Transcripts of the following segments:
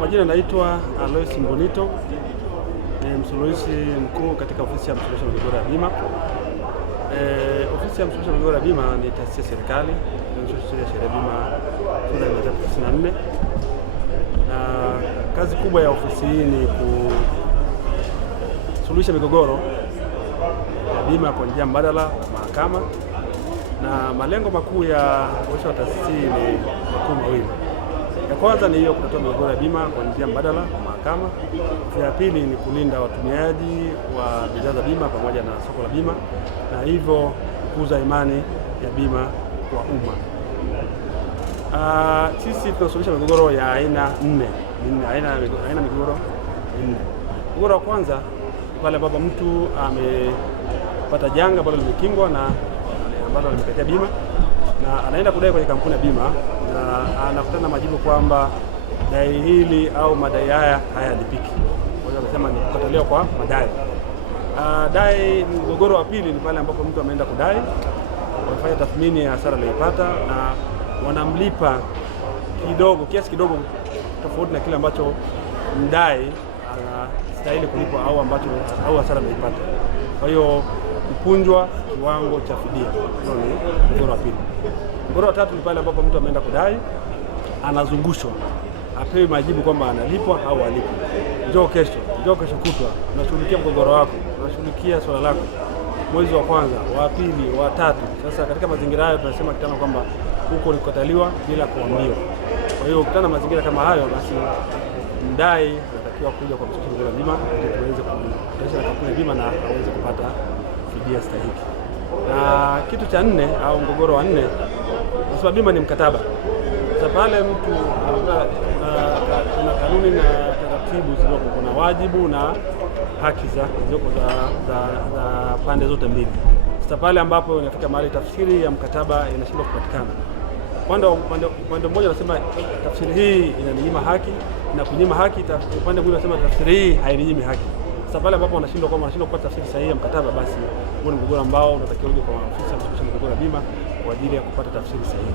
Kwa majina naitwa Alois Mbonito, ni msuluhishi mkuu katika ofisi ya msuluhishi wa migogoro ya bima. Ofisi ya msuluhishi wa migogoro ya bima ni taasisi ya serikali inayoshughulikia sheria ya bima sura ya 394, na kazi kubwa ya ofisi hii ni kusuluhisha migogoro ya bima kwa njia mbadala mahakama, na malengo makuu ya uendeshaji wa taasisi ni makuu mawili. Ya kwanza ni hiyo, kutatua migogoro ya bima kwa njia mbadala kwa mahakama. Ya pili ni kulinda watumiaji wa bidhaa za bima pamoja na soko la bima, na hivyo kukuza imani ya bima kwa umma. Sisi tunasuluhisha migogoro ya aina nne. Aina migogoro nne. Mgogoro wa kwanza pale ambapo mtu amepata janga ambalo limekingwa na ambalo limekatia bima na anaenda kudai kwenye kampuni ya bima, na anakutana na majibu kwamba dai hili au madai haya hayalipiki. Kwa hiyo anasema ni kukataliwa kwa madai. Mgogoro wa pili ni pale ambapo mtu ameenda kudai, wanafanya tathmini ya hasara aliyopata na wanamlipa kiasi kidogo tofauti na kile ambacho mdai anastahili kulipwa au hasara aliyopata. Kwa hiyo kupunjwa kiwango cha fidia. Hiyo ni mgogoro wa pili. Mgogoro wa tatu ni pale ambapo mtu ameenda kudai, anazungushwa, apewe majibu kwamba analipwa au halipwi. Njoo kesho kutwa, unashughulikia mgogoro wako, unashughulikia swala lako mwezi wa kwanza, wa pili, wa tatu. Sasa katika mazingira hayo tunasema kitana kwamba huko ulikataliwa bila kuambiwa. Kwa hiyo ukitana mazingira kama hayo, basi mdai anatakiwa kuja kwa msuluhishi wa migogoro ya bima ili tuweze kuendesha na kampuni ya bima na aweze kupata fidia stahiki. Na kitu cha nne au mgogoro wa nne, kwa sababu bima ni mkataba. Sasa pale mtu kuna kanuni na taratibu zilizopo, kuna wajibu na haki zilizopo za pande zote mbili. Sasa pale ambapo inafika mahali tafsiri ya mkataba inashindwa kupatikana, upande mmoja unasema tafsiri hii inaninyima haki na kunyima haki, upande mwingine unasema tafsiri hii haininyimi haki. Sasa pale ambapo wanashindwa kupata tafsiri sahihi ya mkataba, basi huo ni mgogoro ambao unatakiwa uje kwa ofisi ya msuluhishi wa migogoro ya bima kwa ajili ya kupata tafsiri sahihi.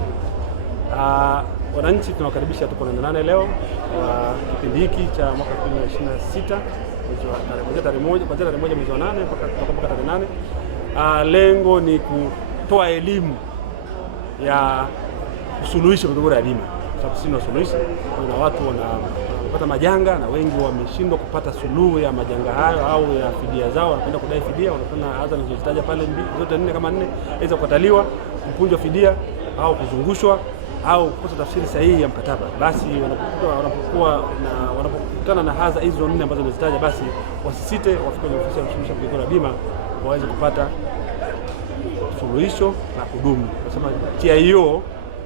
Wananchi tunawakaribisha, tuko na nane leo kipindi hiki cha mwaka 2026 kuanzia tarehe 1 mwezi wa 8 mpaka tarehe 8. Lengo ni kutoa elimu ya usuluhishi wa migogoro ya bima, kwa sababu sisi ni wasuluhishi. Kuna watu wanapata majanga na wengi wameshindwa kupata suluhu ya majanga hayo au ya fidia zao, wanapenda kudai fidia, wanapenda adha nilizozitaja pale zote nne kama nne, aidha kukataliwa, kupunjwa fidia au kuzungushwa au kukosa tafsiri sahihi ya mkataba. Basi wanapokutana na hadha hizo nne ambazo nimezitaja, basi wasisite, wafike kwenye ofisi ya msuluhishi wa migogoro ya bima waweze kupata suluhisho na kudumu. Nasema TIO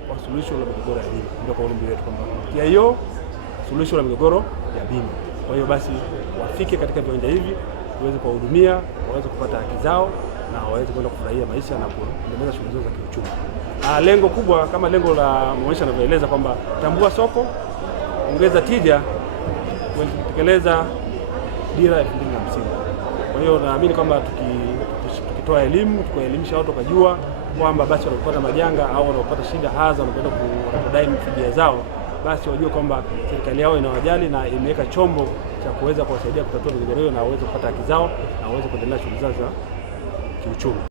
kwa suluhisho la migogoro ya bima, ndio kauli mbiu yetu kwamba TIO suluhisho la migogoro ya bima. Kwa hiyo basi wafike katika viwanja hivi tuweze kuwahudumia, waweze kupata haki zao na waweze kwenda kufurahia maisha na kuendeleza shughuli zao za kiuchumi. Lengo kubwa kama lengo la maonyesho yanavyoeleza kwamba tambua soko, ongeza tija, kutekeleza dira ya 2050. Kwa hiyo naamini kwamba tukitoa elimu, tukaelimisha watu wakajua kwamba basi wanapopata majanga au wanapopata shida hasa wanapodai fidia zao, basi wajue kwamba serikali yao inawajali na imeweka chombo cha kuweza kuwasaidia kutatua migogoro hiyo na waweze kupata haki zao na waweze kuendelea shughuli zao za kiuchumi.